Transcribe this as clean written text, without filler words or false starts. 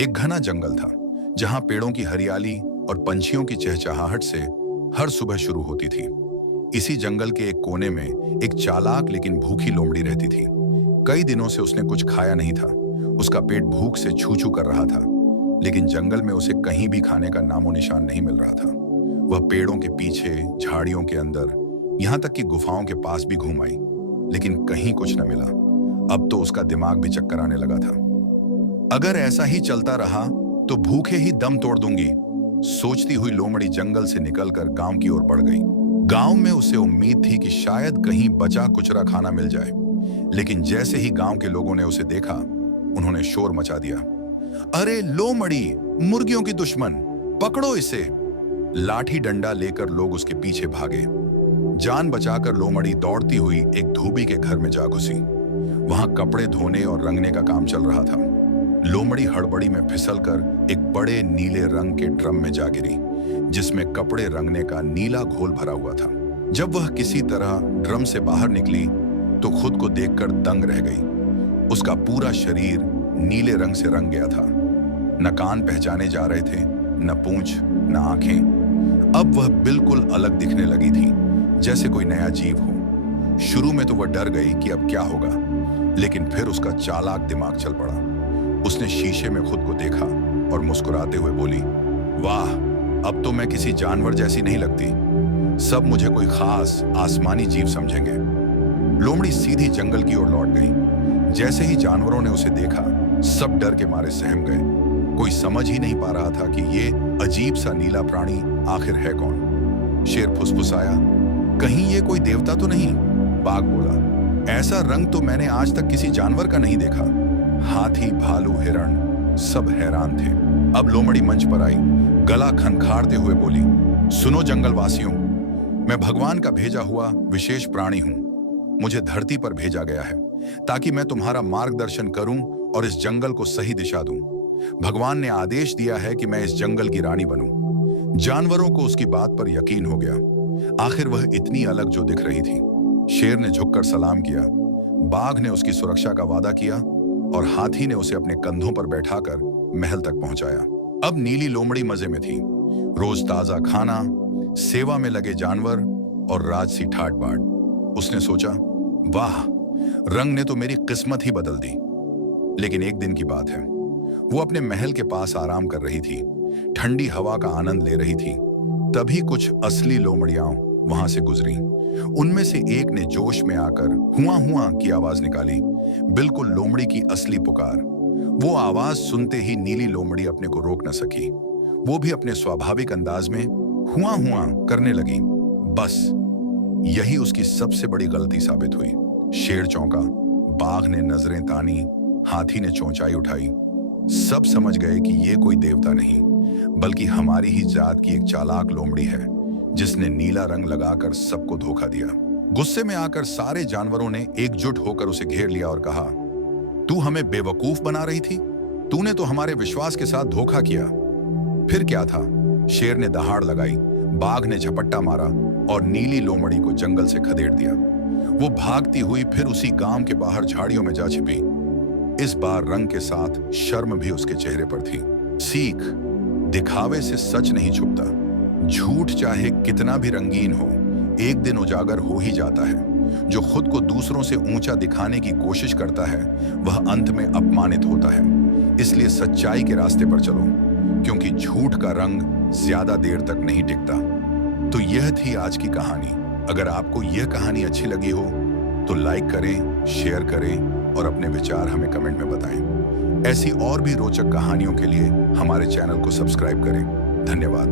एक घना जंगल था जहां पेड़ों की हरियाली और पंछियों की चहचहाहट से हर सुबह शुरू होती थी। इसी जंगल के एक कोने में एक चालाक लेकिन भूखी लोमड़ी रहती थी। कई दिनों से उसने कुछ खाया नहीं था। उसका पेट भूख से छू छू कर रहा था, लेकिन जंगल में उसे कहीं भी खाने का नामो निशान नहीं मिल रहा था। वह पेड़ों के पीछे, झाड़ियों के अंदर, यहाँ तक कि गुफाओं के पास भी घूम आई, लेकिन कहीं कुछ न मिला। अब तो उसका दिमाग भी चक्कर आने लगा था। अगर ऐसा ही चलता रहा तो भूखे ही दम तोड़ दूंगी, सोचती हुई लोमड़ी जंगल से निकलकर गांव की ओर बढ़ गई। गांव में उसे उम्मीद थी कि शायद कहीं बचा कुचरा खाना मिल जाए, लेकिन जैसे ही गांव के लोगों ने उसे देखा, उन्होंने शोर मचा दिया। अरे लोमड़ी, मुर्गियों की दुश्मन, पकड़ो इसे। लाठी डंडा लेकर लोग उसके पीछे भागे। जान बचाकर लोमड़ी दौड़ती हुई एक धोबी के घर में जा घुसी। वहां कपड़े धोने और रंगने का काम चल रहा था। लोमड़ी हड़बड़ी में फिसलकर एक बड़े नीले रंग के ड्रम में जा गिरी, जिसमें कपड़े रंगने का नीला घोल भरा हुआ था। जब वह किसी तरह ड्रम से बाहर निकली तो खुद को देखकर दंग रह गई। उसका पूरा शरीर नीले रंग से रंग गया था। न कान पहचाने जा रहे थे, न पूंछ, न आंखें। अब वह बिल्कुल अलग दिखने लगी थी, जैसे कोई नया जीव हो। शुरू में तो वह डर गई कि अब क्या होगा, लेकिन फिर उसका चालाक दिमाग चल पड़ा। उसने शीशे में खुद को देखा और मुस्कुराते हुए बोली, वाह, अब तो मैं किसी जानवर जैसी नहीं लगती। सब मुझे कोई खास आसमानी जीव समझेंगे। लोमड़ी सीधी जंगल की ओर लौट गई। जैसे ही जानवरों ने उसे देखा, सब डर के मारे सहम गए। कोई समझ ही नहीं पा रहा था कि ये अजीब सा नीला प्राणी आखिर है कौन। शेर फुसफुसाया, कहीं ये कोई देवता तो नहीं? बाघ बोला, ऐसा रंग तो मैंने आज तक किसी जानवर का नहीं देखा। हाथी, भालू, हिरण सब हैरान थे। अब लोमड़ी मंच पर आई, गला खनखारते हुए बोली, सुनो जंगल वासियों, मैं भगवान का भेजा हुआ विशेष प्राणी हूं। मुझे धरती पर भेजा गया है ताकि मैं तुम्हारा मार्गदर्शन करूं और इस जंगल को सही दिशा दूं। भगवान ने आदेश दिया है कि मैं इस जंगल की रानी बनूं। जानवरों को उसकी बात पर यकीन हो गया। आखिर वह इतनी अलग जो दिख रही थी। शेर ने झुककर सलाम किया, बाघ ने उसकी सुरक्षा का वादा किया और हाथी ने उसे अपने कंधों पर बैठाकर महल तक पहुंचाया। अब नीली लोमड़ी मजे में थी। रोज ताजा खाना, सेवा में लगे जानवर और राजसी ठाट बाट। उसने सोचा, वाह, रंग ने तो मेरी किस्मत ही बदल दी। लेकिन एक दिन की बात है, वो अपने महल के पास आराम कर रही थी, ठंडी हवा का आनंद ले रही थी। तभी कुछ असली लोमड़ियां वहां से गुजरी। उनमें से एक ने जोश में आकर हुआ हुआ की आवाज निकाली, बिल्कुल लोमड़ी की असली पुकार। वो आवाज सुनते ही नीली लोमड़ी अपने को रोक न सकी। वो भी अपने स्वाभाविक अंदाज में हुआ हुआ करने लगी। बस यही उसकी सबसे बड़ी गलती साबित हुई। शेर चौंका, बाघ ने नजरें तानी, हाथी ने चौंचाई उठाई। सब समझ गए कि ये कोई देवता नहीं, बल्कि हमारी ही जात की एक चालाक लोमड़ी है, जिसने नीला रंग लगाकर सबको धोखा दिया। गुस्से में आकर सारे जानवरों ने एकजुट होकर उसे घेर लिया और कहा, तू हमें बेवकूफ बना रही थी? तूने तो हमारे विश्वास के साथ धोखा किया। फिर क्या था? शेर ने दहाड़ लगाई, बाघ ने झपट्टा मारा और नीली लोमड़ी को जंगल से खदेड़ दिया। वो भागती हुई फिर उसी गांव के बाहर झाड़ियों में जा छिपी। इस बार रंग के साथ शर्म भी उसके चेहरे पर थी। सीख, दिखावे से सच नहीं छुपता। झूठ चाहे कितना भी रंगीन हो, एक दिन उजागर हो ही जाता है। जो खुद को दूसरों से ऊंचा दिखाने की कोशिश करता है, वह अंत में अपमानित होता है। इसलिए सच्चाई के रास्ते पर चलो, क्योंकि झूठ का रंग ज्यादा देर तक नहीं टिकता। तो यह थी आज की कहानी। अगर आपको यह कहानी अच्छी लगी हो तो लाइक करें, शेयर करें और अपने विचार हमें कमेंट में बताएं। ऐसी और भी रोचक कहानियों के लिए हमारे चैनल को सब्सक्राइब करें। धन्यवाद।